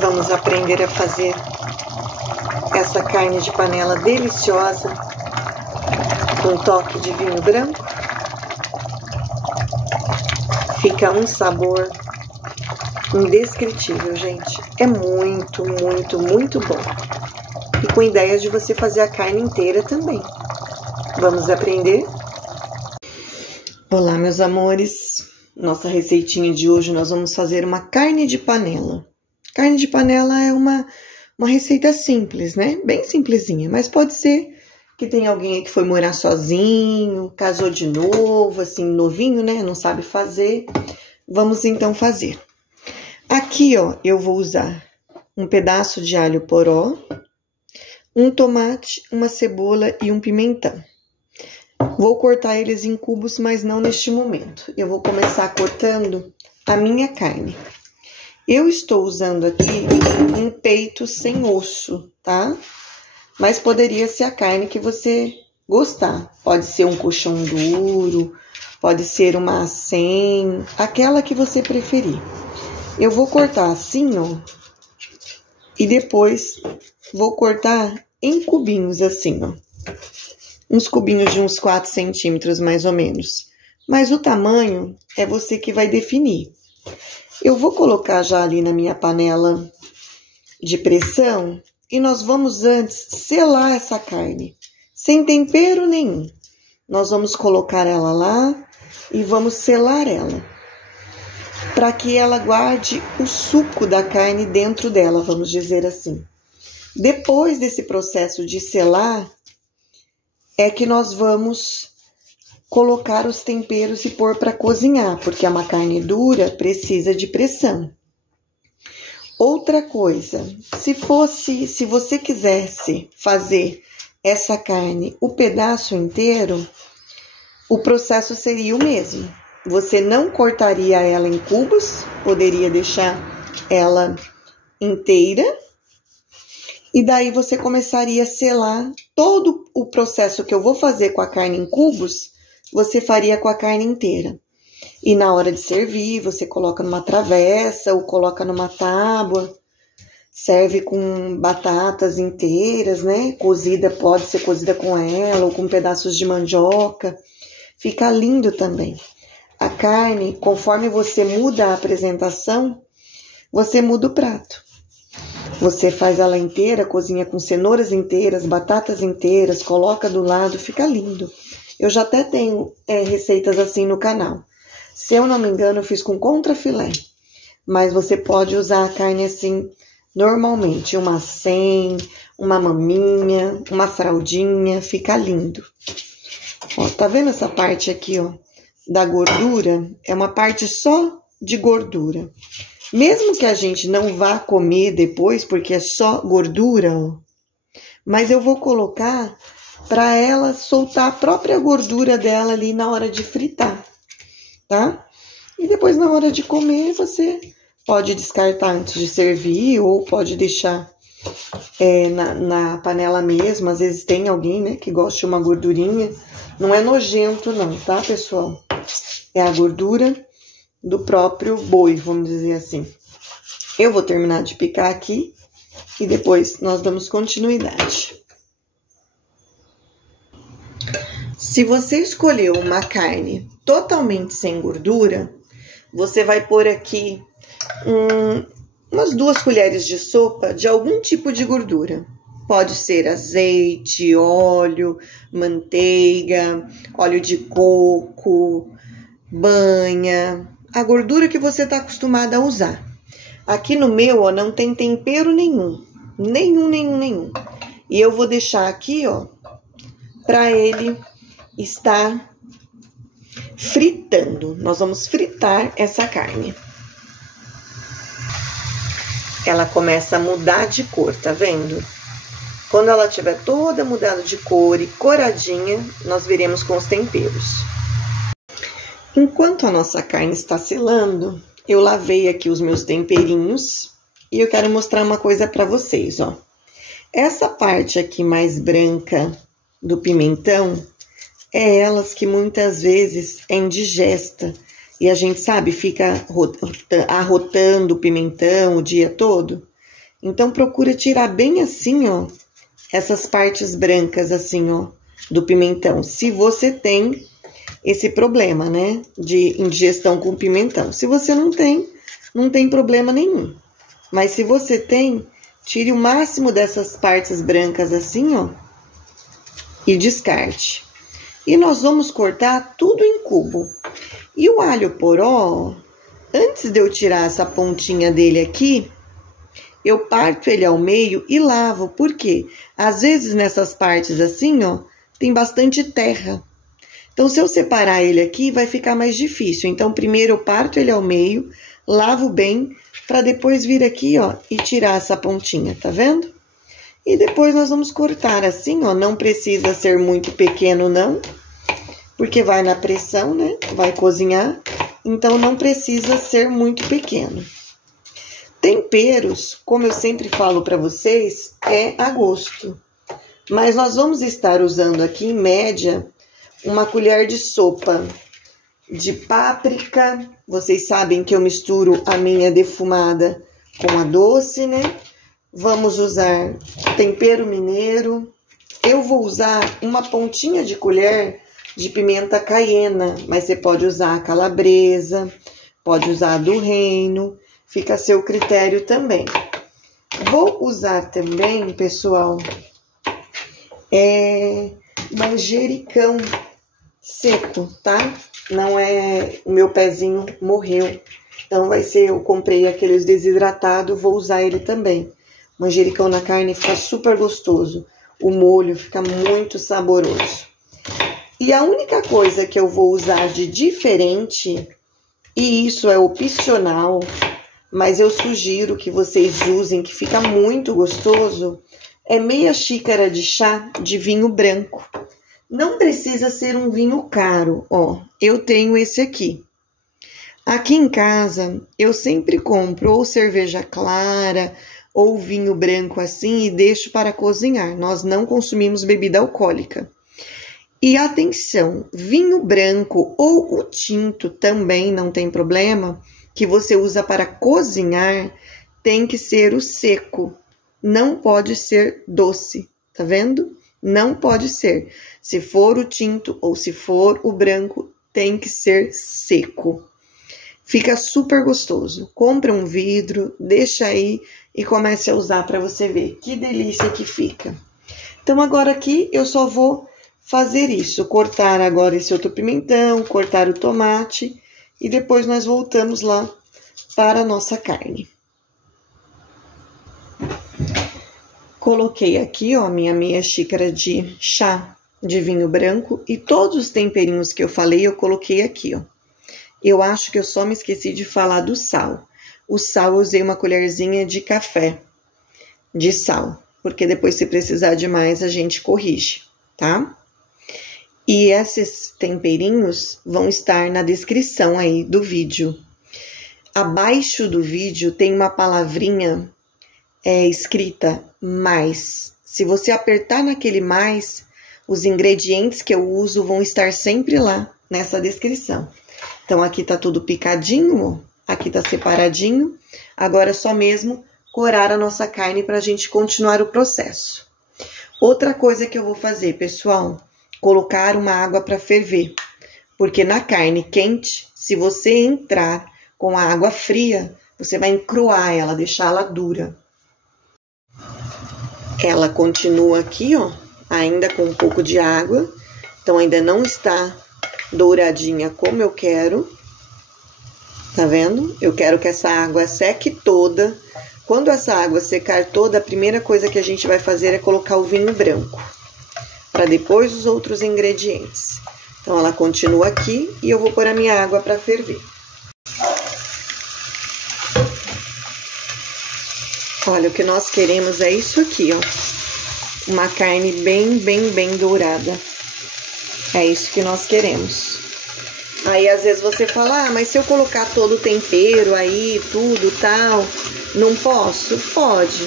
Vamos aprender a fazer essa carne de panela deliciosa com um toque de vinho branco. Fica um sabor indescritível, gente. É muito, muito, muito bom. E com ideia de você fazer a carne inteira também. Vamos aprender? Olá, meus amores. Nossa receitinha de hoje, nós vamos fazer uma carne de panela. Carne de panela é uma receita simples, né? Bem simplesinha, mas pode ser que tenha alguém aí que foi morar sozinho, casou de novo, assim, novinho, né? Não sabe fazer. Vamos então fazer. Aqui, ó, eu vou usar um pedaço de alho poró, um tomate, uma cebola e um pimentão. Vou cortar eles em cubos, mas não neste momento. Eu vou começar cortando a minha carne. Eu estou usando aqui um peito sem osso, tá? Mas poderia ser a carne que você gostar. Pode ser um coxão duro, pode ser uma acém, aquela que você preferir. Eu vou cortar assim, ó. E depois vou cortar em cubinhos assim, ó. Uns cubinhos de uns 4 centímetros, mais ou menos. Mas o tamanho é você que vai definir. Eu vou colocar já ali na minha panela de pressão e nós vamos antes selar essa carne, sem tempero nenhum. Nós vamos colocar ela lá e vamos selar ela, para que ela guarde o suco da carne dentro dela, vamos dizer assim. Depois desse processo de selar, é que nós vamos colocar os temperos e pôr para cozinhar, porque é uma carne dura, precisa de pressão. Outra coisa, se você quisesse fazer essa carne, o pedaço inteiro, o processo seria o mesmo. Você não cortaria ela em cubos, poderia deixar ela inteira, e daí você começaria a selar todo o processo que eu vou fazer com a carne em cubos, você faria com a carne inteira. E na hora de servir, você coloca numa travessa ou coloca numa tábua. Serve com batatas inteiras, né? Cozida, pode ser cozida com ela ou com pedaços de mandioca. Fica lindo também. A carne, conforme você muda a apresentação, você muda o prato. Você faz ela inteira, cozinha com cenouras inteiras, batatas inteiras, coloca do lado, fica lindo. Eu já até tenho receitas assim no canal. Se eu não me engano, eu fiz com contrafilé. Mas você pode usar a carne assim, normalmente. Uma acém, uma maminha, uma fraldinha, fica lindo. Ó, tá vendo essa parte aqui, ó, da gordura? É uma parte só de gordura. Mesmo que a gente não vá comer depois, porque é só gordura, ó. Mas eu vou colocar para ela soltar a própria gordura dela ali na hora de fritar, tá? E depois na hora de comer você pode descartar antes de servir ou pode deixar na panela mesmo. Às vezes tem alguém, né, que gosta de uma gordurinha. Não é nojento não, tá, pessoal? É a gordura do próprio boi, vamos dizer assim. Eu vou terminar de picar aqui e depois nós damos continuidade. Se você escolheu uma carne totalmente sem gordura, você vai pôr aqui umas 2 colheres de sopa de algum tipo de gordura. Pode ser azeite, óleo, manteiga, óleo de coco, banha, a gordura que você está acostumada a usar. Aqui no meu, ó, não tem tempero nenhum. Nenhum. E eu vou deixar aqui, ó, para ele estar fritando. Nós vamos fritar essa carne. Ela começa a mudar de cor, tá vendo? Quando ela tiver toda mudada de cor e coradinha, nós viremos com os temperos. Enquanto a nossa carne está selando, eu lavei aqui os meus temperinhos e eu quero mostrar uma coisa para vocês, ó. Essa parte aqui mais branca do pimentão é elas que muitas vezes é indigesta e a gente, sabe, fica arrotando o pimentão o dia todo. Então, procura tirar bem assim, ó, essas partes brancas assim, ó, do pimentão. Se você tem esse problema, né, de indigestão com pimentão. Se você não tem problema nenhum. Mas se você tem, tire o máximo dessas partes brancas assim, ó, e descarte. E nós vamos cortar tudo em cubo. E o alho poró, antes de eu tirar essa pontinha dele aqui, eu parto ele ao meio e lavo. Por quê? Às vezes nessas partes assim, ó, tem bastante terra. Então, se eu separar ele aqui, vai ficar mais difícil. Então, primeiro eu parto ele ao meio, lavo bem, para depois vir aqui, ó, e tirar essa pontinha, tá vendo? E depois nós vamos cortar assim, ó, não precisa ser muito pequeno não, porque vai na pressão, né? Vai cozinhar, então não precisa ser muito pequeno. Temperos, como eu sempre falo para vocês, é a gosto. Mas nós vamos estar usando aqui, em média, uma colher de sopa de páprica. Vocês sabem que eu misturo a minha defumada com a doce, né? Vamos usar tempero mineiro. Eu vou usar uma pontinha de colher de pimenta caiena, mas você pode usar a calabresa, pode usar a do reino, fica a seu critério também. Vou usar também, pessoal, manjericão seco, tá? Não é, o meu pezinho morreu, então vai ser, eu comprei aqueles desidratados, vou usar ele também. Manjericão na carne fica super gostoso, o molho fica muito saboroso. E a única coisa que eu vou usar de diferente, e isso é opcional, mas eu sugiro que vocês usem, que fica muito gostoso, é meia xícara de chá de vinho branco. Não precisa ser um vinho caro, ó, eu tenho esse aqui. Aqui em casa, eu sempre compro ou cerveja clara, ou vinho branco assim, e deixo para cozinhar. Nós não consumimos bebida alcoólica. E atenção, vinho branco ou o tinto também não tem problema, que você usa para cozinhar, tem que ser o seco, não pode ser doce, tá vendo? Não pode ser. Se for o tinto ou se for o branco, tem que ser seco. Fica super gostoso. Compre um vidro, deixa aí e comece a usar para você ver que delícia que fica. Então agora aqui eu só vou fazer isso, cortar agora esse outro pimentão, cortar o tomate e depois nós voltamos lá para a nossa carne. Coloquei aqui, ó, minha meia xícara de chá de vinho branco e todos os temperinhos que eu falei eu coloquei aqui, ó. Eu acho que eu só me esqueci de falar do sal. O sal eu usei uma colherzinha de café de sal, porque depois se precisar de mais a gente corrige, tá? E esses temperinhos vão estar na descrição aí do vídeo. Abaixo do vídeo tem uma palavrinha escrita mais. Se você apertar naquele mais, os ingredientes que eu uso vão estar sempre lá nessa descrição. Então, aqui tá tudo picadinho, ó, aqui tá separadinho. Agora é só mesmo corar a nossa carne pra gente continuar o processo. Outra coisa que eu vou fazer, pessoal, colocar uma água para ferver, porque na carne quente, se você entrar com a água fria, você vai encruar ela, deixá-la dura. Ela continua aqui, ó, ainda com um pouco de água, então ainda não está douradinha como eu quero, tá vendo? Eu quero que essa água seque toda. Quando essa água secar toda, a primeira coisa que a gente vai fazer é colocar o vinho branco, para depois os outros ingredientes. Então, ela continua aqui e eu vou pôr a minha água para ferver. Olha, o que nós queremos é isso aqui, ó. Uma carne bem dourada. É isso que nós queremos. Aí, às vezes, você fala, ah, mas se eu colocar todo o tempero aí, tudo, tal, não posso? Pode.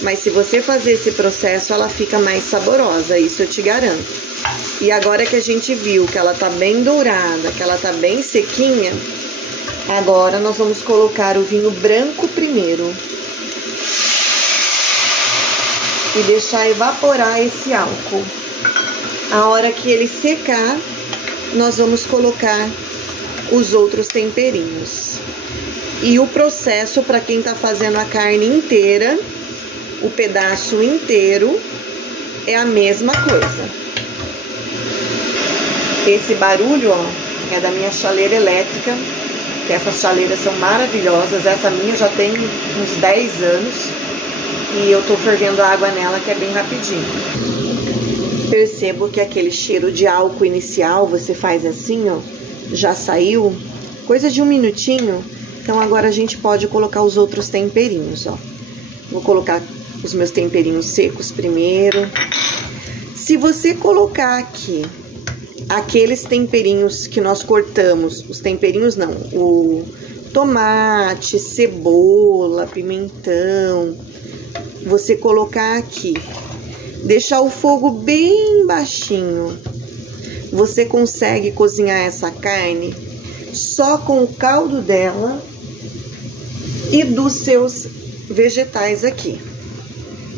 Mas se você fazer esse processo, ela fica mais saborosa, isso eu te garanto. E agora que a gente viu que ela tá bem dourada, que ela tá bem sequinha, agora nós vamos colocar o vinho branco primeiro. e deixar evaporar esse álcool. A hora que ele secar, nós vamos colocar os outros temperinhos. E o processo para quem tá fazendo a carne inteira, o pedaço inteiro, é a mesma coisa. Esse barulho, ó, é da minha chaleira elétrica, que essas chaleiras são maravilhosas. Essa minha já tem uns 10 anos e eu tô fervendo a água nela, que é bem rapidinho. Percebo que aquele cheiro de álcool inicial, você faz assim, ó, já saiu, coisa de 1 minutinho. Então agora a gente pode colocar os outros temperinhos, ó. Vou colocar os meus temperinhos secos primeiro. Se você colocar aqui aqueles temperinhos que nós cortamos, os temperinhos não, o tomate, cebola, pimentão, você colocar aqui, deixar o fogo bem baixinho, você consegue cozinhar essa carne só com o caldo dela e dos seus vegetais aqui.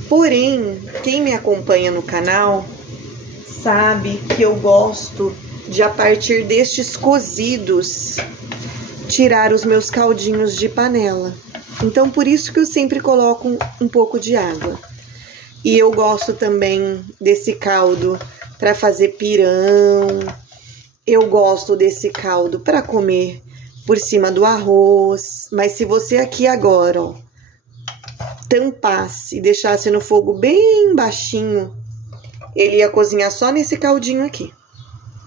Porém, quem me acompanha no canal sabe que eu gosto de, a partir destes cozidos, tirar os meus caldinhos de panela. Então, por isso que eu sempre coloco um pouco de água. E eu gosto também desse caldo para fazer pirão. Eu gosto desse caldo para comer por cima do arroz. Mas se você aqui agora, ó, tampasse e deixasse no fogo bem baixinho, ele ia cozinhar só nesse caldinho aqui,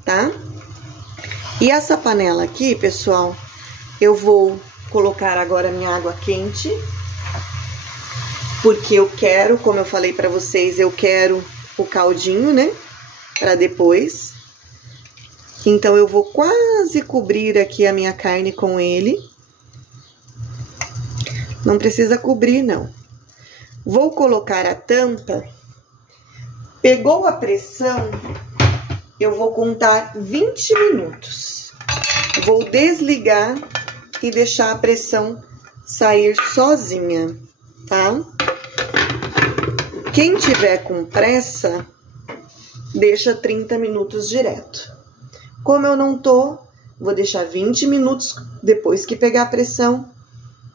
tá? E essa panela aqui, pessoal, eu vou colocar agora minha água quente, porque eu quero, como eu falei pra vocês, eu quero o caldinho, né? Pra depois. Então, eu vou quase cobrir aqui a minha carne com ele. Não precisa cobrir, não. Vou colocar a tampa. Pegou a pressão, eu vou contar 20 minutos. Vou desligar e deixar a pressão sair sozinha, tá? Quem tiver com pressa, deixa 30 minutos direto. Como eu não tô, vou deixar 20 minutos depois que pegar a pressão,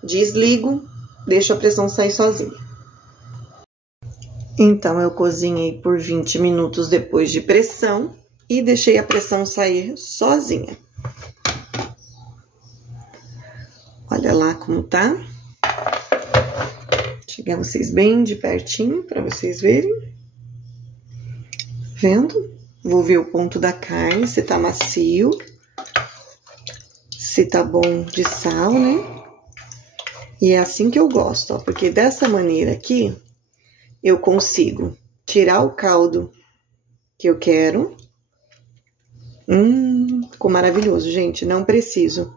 desligo, deixo a pressão sair sozinha. Então, eu cozinhei por 20 minutos depois de pressão e deixei a pressão sair sozinha. Olha lá como tá. Vou chegar vocês bem de pertinho para vocês verem. Vendo? Vou ver o ponto da carne, se tá macio, se tá bom de sal, né? E é assim que eu gosto, ó, porque dessa maneira aqui eu consigo tirar o caldo que eu quero. Ficou maravilhoso, gente. Não preciso.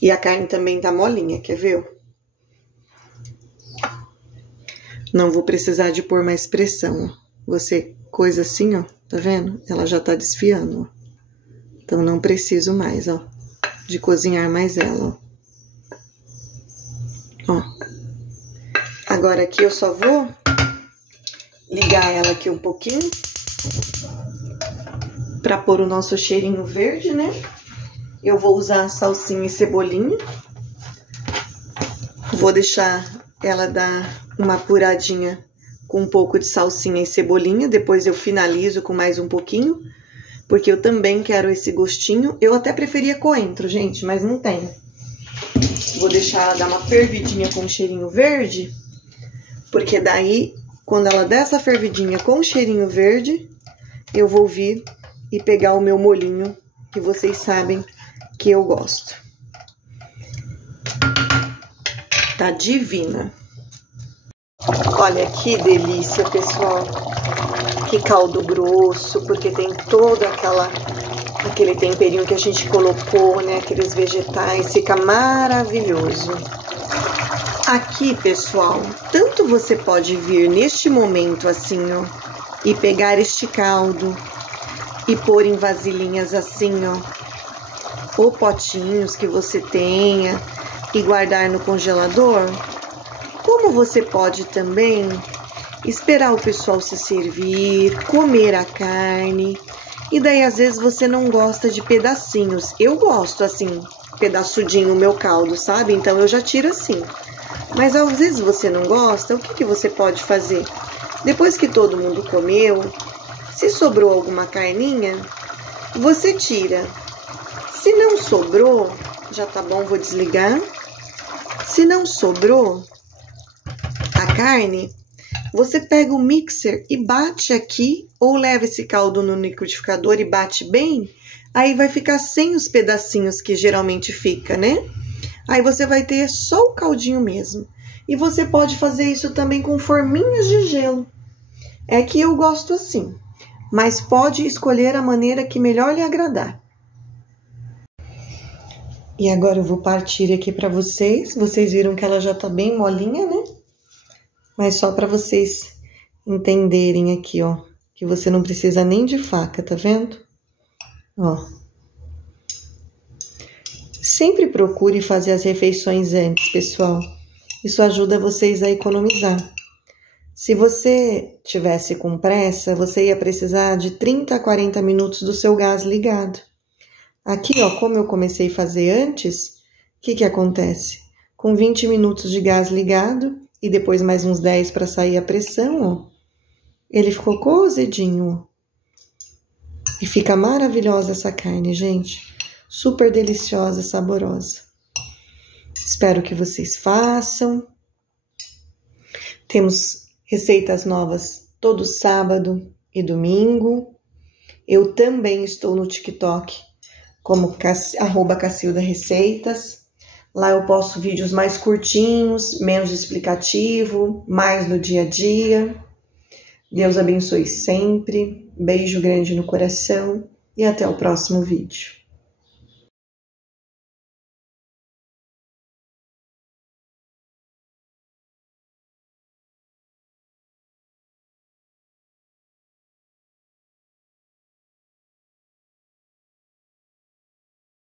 E a carne também tá molinha, quer ver? Não vou precisar de pôr mais pressão, ó. Você coisa assim, ó. Tá vendo? Ela já tá desfiando, ó. Então, não preciso mais, ó, de cozinhar mais ela, ó. Agora aqui eu só vou ligar ela aqui um pouquinho para pôr o nosso cheirinho verde, né? Eu vou usar salsinha e cebolinha. Vou deixar ela dar uma apuradinha com um pouco de salsinha e cebolinha. Depois eu finalizo com mais um pouquinho, porque eu também quero esse gostinho. Eu até preferia coentro, gente, mas não tem. Vou deixar ela dar uma fervidinha com cheirinho verde, porque daí, quando ela der essa fervidinha com cheirinho verde, eu vou vir e pegar o meu molhinho, que vocês sabem que eu gosto. Tá divina. Olha que delícia, pessoal. Que caldo grosso, porque tem todo aquele temperinho que a gente colocou, né? Aqueles vegetais, fica maravilhoso. Aqui, pessoal, tanto você pode vir neste momento assim, ó, e pegar este caldo e pôr em vasilhinhas assim, ó, ou potinhos que você tenha e guardar no congelador, como você pode também esperar o pessoal se servir, comer a carne. E daí, às vezes, você não gosta de pedacinhos. Eu gosto, assim, pedaçudinho o meu caldo, sabe? Então, eu já tiro assim. Mas, às vezes, você não gosta, o que você pode fazer? Depois que todo mundo comeu, se sobrou alguma carninha, você tira. Se não sobrou, já tá bom, vou desligar. Se não sobrou a carne, você pega o mixer e bate aqui, ou leva esse caldo no liquidificador e bate bem, aí vai ficar sem os pedacinhos que geralmente fica, né? Aí você vai ter só o caldinho mesmo. E você pode fazer isso também com forminhas de gelo. É que eu gosto assim, mas pode escolher a maneira que melhor lhe agradar. E agora eu vou partir aqui para vocês. Vocês viram que ela já tá bem molinha, né? Mas só para vocês entenderem aqui, ó, que você não precisa nem de faca, tá vendo? Ó. Sempre procure fazer as refeições antes, pessoal. Isso ajuda vocês a economizar. Se você tivesse com pressa, você ia precisar de 30 a 40 minutos do seu gás ligado. Aqui, ó, como eu comecei a fazer antes, o que acontece? Com 20 minutos de gás ligado e depois mais uns 10 para sair a pressão, ó, ele ficou cozidinho, ó. E fica maravilhosa essa carne, gente. Super deliciosa, saborosa. Espero que vocês façam. Temos receitas novas todo sábado e domingo. Eu também estou no TikTok como @CacildaReceitas. Lá eu posto vídeos mais curtinhos, menos explicativo, mais no dia a dia. Deus abençoe sempre. Beijo grande no coração e até o próximo vídeo.